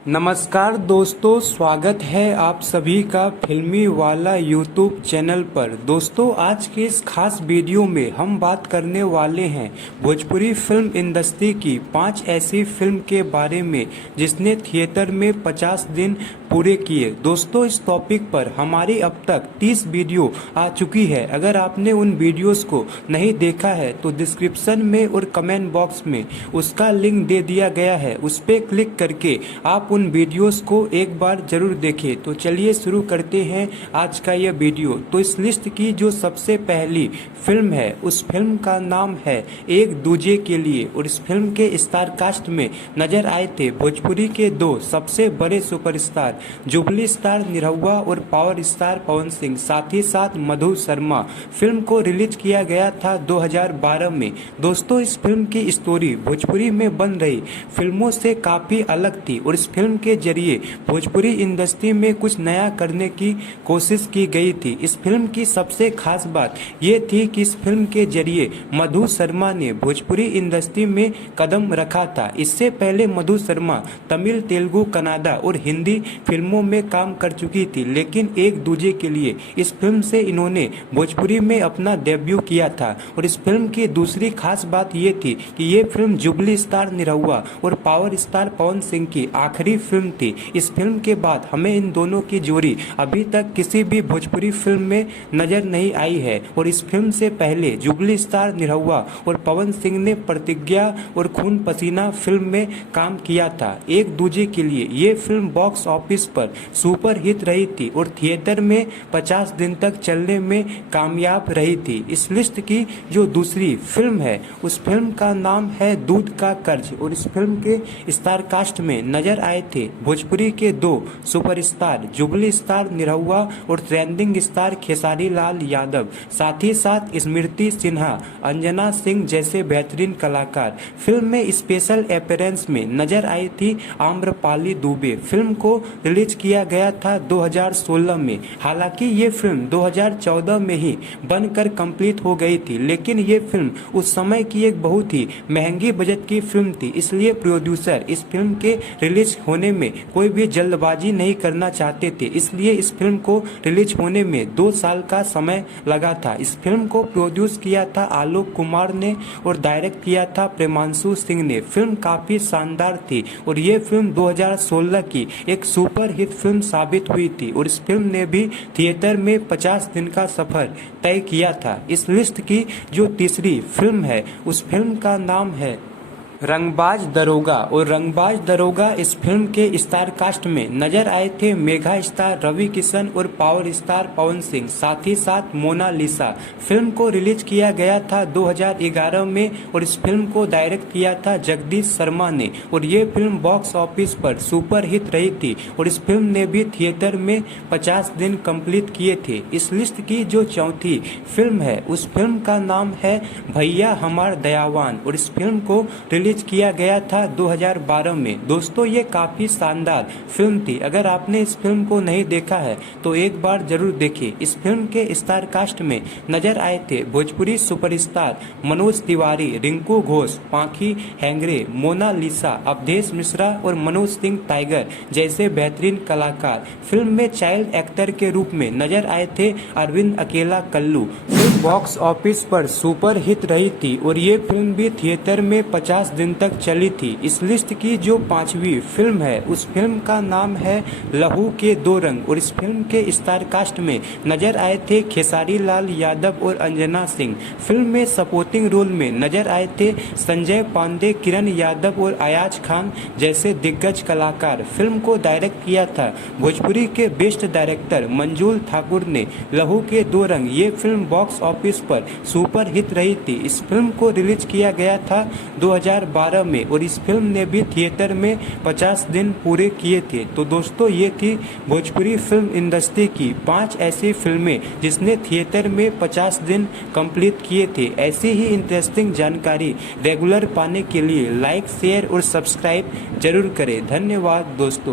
नमस्कार दोस्तों, स्वागत है आप सभी का फिल्मी वाला यूट्यूब चैनल पर। दोस्तों, आज के इस खास वीडियो में हम बात करने वाले हैं भोजपुरी फिल्म इंडस्ट्री की 5 ऐसी फिल्म के बारे में जिसने थिएटर में 50 दिन पूरे किए। दोस्तों, इस टॉपिक पर हमारी अब तक 30 वीडियो आ चुकी है। अगर आपने उन वीडियोस को नहीं देखा है तो डिस्क्रिप्शन में और कमेंट बॉक्स में उसका लिंक दे दिया गया है, उस पर क्लिक करके आप उन वीडियोस को एक बार जरूर देखें। तो चलिए शुरू करते हैं आज का यह वीडियो। तो इस लिस्ट की जो सबसे पहली फिल्म है उस फिल्म का नाम है एक दूजे के लिए, और इस फिल्म के स्टार कास्ट में नजर आए थे भोजपुरी के दो सबसे बड़े सुपरस्टार जुबली स्टार निरहुआ और पावर स्टार पवन सिंह, साथ ही साथ मधु शर्मा। फिल्म को रिलीज किया गया था 2012 में। दोस्तों, इस फिल्म की स्टोरी भोजपुरी में बन रही फिल्मों से काफी अलग थी और इस फिल्म के जरिए भोजपुरी इंडस्ट्री में कुछ नया करने की कोशिश की गई थी। इस फिल्म की सबसे खास बात ये थी कि इस फिल्म के जरिए मधु शर्मा ने भोजपुरी इंडस्ट्री में कदम रखा था। इससे पहले मधु शर्मा तमिल, तेलुगु, कन्नड़ा और हिंदी फिल्मों में काम कर चुकी थी, लेकिन एक दूजे के लिए इस फिल्म से इन्होंने भोजपुरी में अपना डेब्यू किया था। और इस फिल्म की दूसरी खास बात ये थी कि ये फिल्म जुबली स्टार निरहुआ और पावर स्टार पवन सिंह की आखिरी फिल्म थी। इस फिल्म के बाद हमें इन दोनों की जोड़ी अभी तक किसी भी भोजपुरी फिल्म में नजर नहीं आई है। और इस फिल्म से पहले जुबली स्टार निरहुआ और पवन सिंह ने प्रतिज्ञा और खून पसीना फिल्म में काम किया था। एक दूजे के लिए ये फिल्म बॉक्स ऑफिस पर सुपर हिट रही थी और थिएटर में 50 दिन तक चलने में कामयाब रही थी। इस लिस्ट की जो दूसरी फिल्म है उस फिल्म का नाम है दूध का कर्ज, और इस फिल्म के स्टार कास्ट में नजर आए थे भोजपुरी के दो सुपरस्टार जुबली स्टार निरहुआ और ट्रेंडिंग स्टार खेसारी लाल यादव, साथ ही साथ स्मृति सिन्हा, अंजना सिंह जैसे बेहतरीन कलाकार। फिल्म में स्पेशल अपीयरेंस में नजर आई थी आम्रपाली दुबे। फिल्म को रिलीज किया गया था 2016 में। हालांकि ये फिल्म 2014 में ही बनकर कंप्लीट हो गई थी, लेकिन ये फिल्म उस समय की एक बहुत ही महंगी बजट की फिल्म थी, इसलिए प्रोड्यूसर इस फिल्म के रिलीज होने में कोई भी जल्दबाजी नहीं करना चाहते थे। इसलिए इस फिल्म को रिलीज होने में 2 साल का समय लगा था। इस फिल्म को प्रोड्यूस किया था आलोक कुमार ने और डायरेक्ट किया था प्रेमांशु सिंह ने। फिल्म काफी शानदार थी और ये फिल्म 2016 की एक सुपर हिट फिल्म साबित हुई थी और इस फिल्म ने भी थिएटर में 50 दिन का सफर तय किया था। इस लिस्ट की जो तीसरी फिल्म है उस फिल्म का नाम है रंगबाज दरोगा, और रंगबाज दरोगा इस फिल्म के स्टार कास्ट में नजर आए थे मेगा स्टार रवि किशन और पावर स्टार पवन सिंह, साथ ही साथ मोनालिसा। फिल्म को रिलीज किया गया था 2011 में और इस फिल्म को डायरेक्ट किया था जगदीश शर्मा ने और ये फिल्म बॉक्स ऑफिस पर सुपर हिट रही थी और इस फिल्म ने भी थिएटर में 50 दिन कंप्लीट किए थे। इस लिस्ट की जो चौथी फिल्म है उस फिल्म का नाम है भैया हमार दयावान, और इस फिल्म को रिलीज किया गया था 2012 में। दोस्तों, ये काफी शानदार फिल्म थी। अगर आपने इस फिल्म को नहीं देखा है तो एक बार जरूर देखिए। इस फिल्म के स्टार कास्ट में नजर आए थे भोजपुरी सुपरस्टार मनोज तिवारी, रिंकू घोष, पाखी हेंगरे, मोनालिसा, अवधेश मिश्रा और मनोज सिंह टाइगर जैसे बेहतरीन कलाकार। फिल्म में चाइल्ड एक्टर के रूप में नजर आए थे अरविंद अकेला कल्लू। फिल्म बॉक्स ऑफिस पर सुपर हिट रही थी और ये फिल्म भी थिएटर में 50 दिन तक चली थी। इस लिस्ट की जो पांचवी फिल्म है उस फिल्म का नाम है लहू के दो रंग, और इस फिल्म के स्टार कास्ट में नजर आए थे खेसारी लाल यादव और अंजना सिंह। फिल्म में सपोर्टिंग रोल में नजर आए थे संजय पांडे, किरण यादव और अयाज खान जैसे दिग्गज कलाकार। फिल्म को डायरेक्ट किया था भोजपुरी के बेस्ट डायरेक्टर मंजूल ठाकुर ने। लहू के दो रंग ये फिल्म बॉक्स ऑफिस पर सुपर हिट रही थी। इस फिल्म को रिलीज किया गया था 2012 में और इस फिल्म ने भी थिएटर में 50 दिन पूरे किए थे। तो दोस्तों, ये थी भोजपुरी फिल्म इंडस्ट्री की 5 ऐसी फिल्में जिसने थिएटर में 50 दिन कंप्लीट किए थे। ऐसी ही इंटरेस्टिंग जानकारी रेगुलर पाने के लिए लाइक, शेयर और सब्सक्राइब जरूर करें। धन्यवाद दोस्तों।